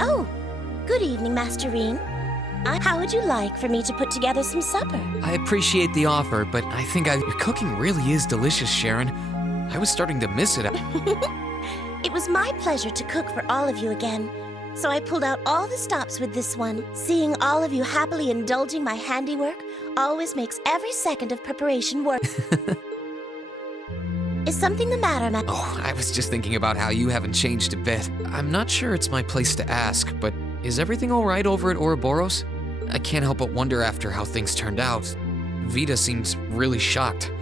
Oh, good evening, Master Rean. How would you like for me to put together some supper? I appreciate the offer, but I think your cooking really is delicious, Sharon. I was starting to miss it. It was my pleasure to cook for all of you again, so I pulled out all the stops with this one. Seeing all of you happily indulging my handiwork always makes every second of preparation worth. Is something the matter, Ma? Oh, I was just thinking about how you haven't changed a bit. I'm not sure it's my place to ask, but is everything all right over at Ouroboros? I can't help but wonder after how things turned out. Vita seems really shocked.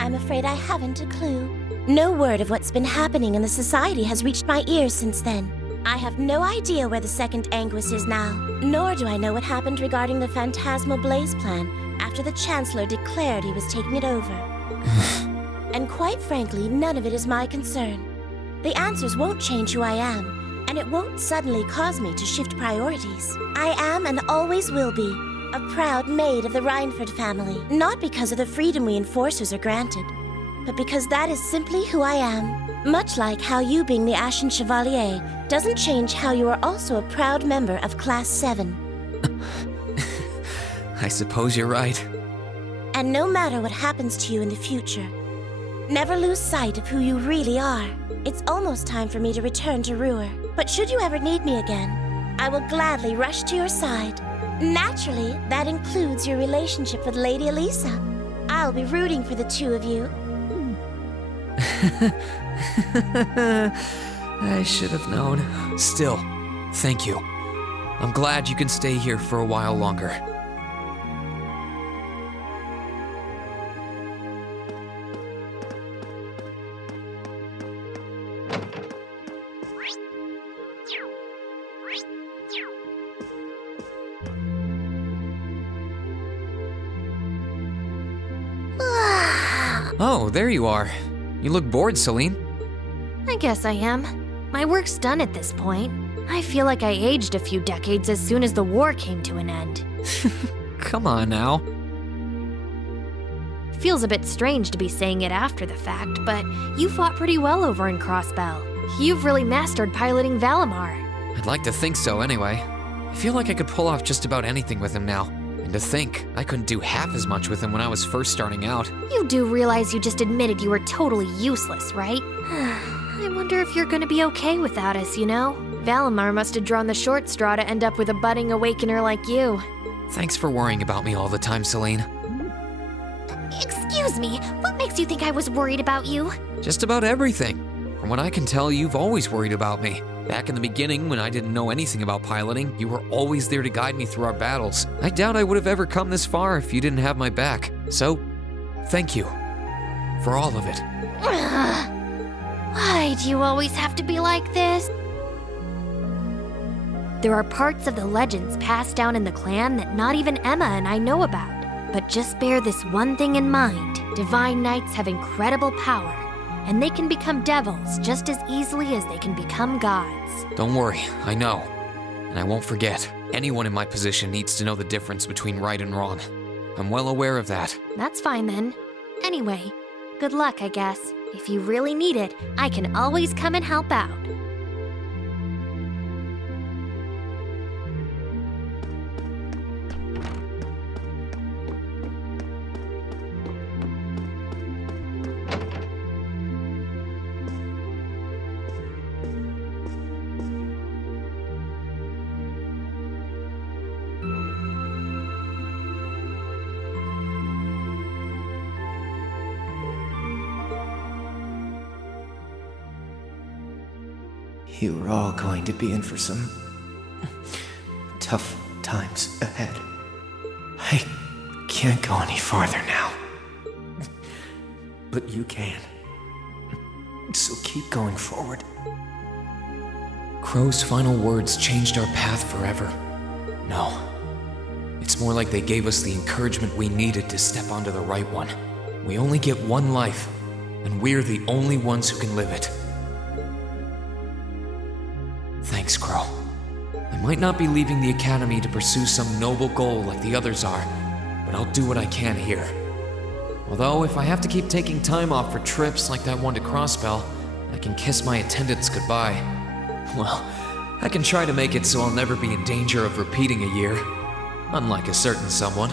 I'm afraid I haven't a clue. No word of what's been happening in the society has reached my ears since then. I have no idea where the second Anguis is now, nor do I know what happened regarding the Phantasmal Blaze plan after the Chancellor declared he was taking it over. And quite frankly, none of it is my concern. The answers won't change who I am, and it won't suddenly cause me to shift priorities. I am and always will be a proud maid of the Reinford family, not because of the freedom we enforcers are granted, but because that is simply who I am. Much like how you being the Ashen Chevalier doesn't change how you are also a proud member of Class 7. I suppose you're right. And no matter what happens to you in the future, never lose sight of who you really are. It's almost time for me to return to Ruhr, but should you ever need me again, I will gladly rush to your side. Naturally, that includes your relationship with Lady Elisa. I'll be rooting for the two of you. I should have known. Still, thank you. I'm glad you can stay here for a while longer. Oh, there you are. You look bored, Celine. I guess I am. My work's done at this point. I feel like I aged a few decades as soon as the war came to an end. Come on now. Feels a bit strange to be saying it after the fact, but you fought pretty well over in Crossbell. You've really mastered piloting Valimar. I'd like to think so anyway. I feel like I could pull off just about anything with him now. And to think, I couldn't do half as much with him when I was first starting out. You do realize you just admitted you were totally useless, right? I wonder if you're gonna be okay without us, you know? Valimar must have drawn the short straw to end up with a budding awakener like you. Thanks for worrying about me all the time, Celine. Excuse me, what makes you think I was worried about you? Just about everything. From what I can tell, you've always worried about me. Back in the beginning, when I didn't know anything about piloting, you were always there to guide me through our battles. I doubt I would have ever come this far if you didn't have my back. So, thank you. For all of it. Why do you always have to be like this? There are parts of the legends passed down in the clan that not even Emma and I know about. But just bear this one thing in mind. Divine Knights have incredible power, and they can become devils just as easily as they can become gods. Don't worry, I know. And I won't forget. Anyone in my position needs to know the difference between right and wrong. I'm well aware of that. That's fine then. Anyway, good luck, I guess. If you really need it, I can always come and help out. You were all going to be in for some tough times ahead. I can't go any farther now. But you can. So keep going forward. Crow's final words changed our path forever. No. It's more like they gave us the encouragement we needed to step onto the right one. We only get one life, and we're the only ones who can live it. Thanks, Crow. I I might not be leaving the academy to pursue some noble goal like the others are, but I'll do what I can here. Although, if I have to keep taking time off for trips like that one to Crossbell, I can kiss my attendance goodbye. Well, I can try to make it so I'll never be in danger of repeating a year. Unlike a certain someone.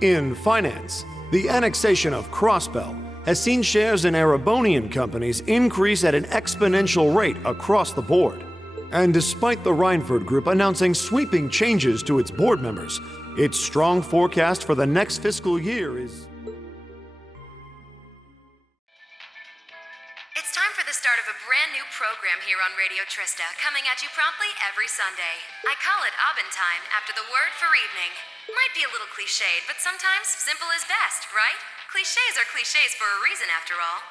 In finance, the annexation of Crossbell has seen shares in Erebonian companies increase at an exponential rate across the board. And despite the Reinford Group announcing sweeping changes to its board members, its strong forecast for the next fiscal year is... It's time for the start of a brand new program here on Radio Trista, coming at you promptly every Sunday. I call it Aubin Time, after the word for evening. Might be a little cliched, but sometimes simple is best, right? Clichés are clichés for a reason, after all.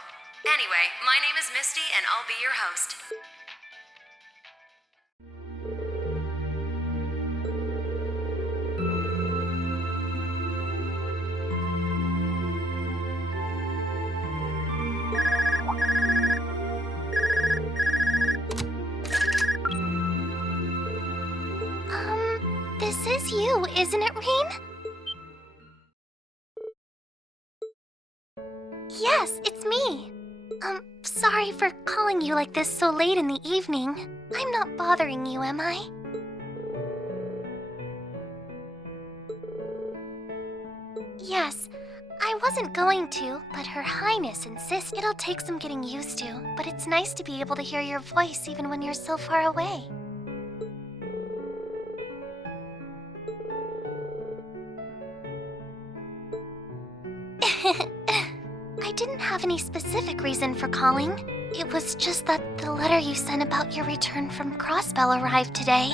Anyway, my name is Misty, and I'll be your host. This is you, isn't it, Rean? Yes, it's me. Sorry for calling you like this so late in the evening. I'm not bothering you, am I? Yes, I wasn't going to, but Her Highness insists. It'll take some getting used to, but it's nice to be able to hear your voice even when you're so far away. I didn't have any specific reason for calling. It was just that the letter you sent about your return from Crossbell arrived today.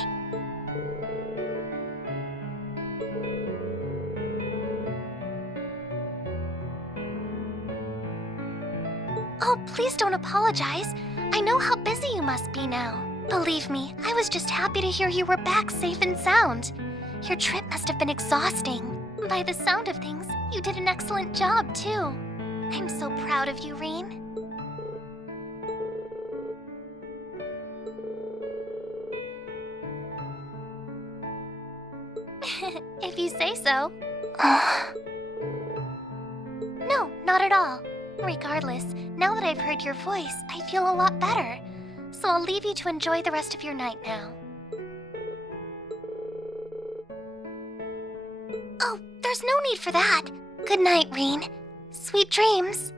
Oh, please don't apologize. I know how busy you must be now. Believe me, I was just happy to hear you were back safe and sound. Your trip must have been exhausting. By the sound of things, you did an excellent job, too. I'm so proud of you, Rean. If you say so. No, not at all. Regardless, now that I've heard your voice, I feel a lot better. So I'll leave you to enjoy the rest of your night now. Oh, there's no need for that. Good night, Rean. Sweet dreams.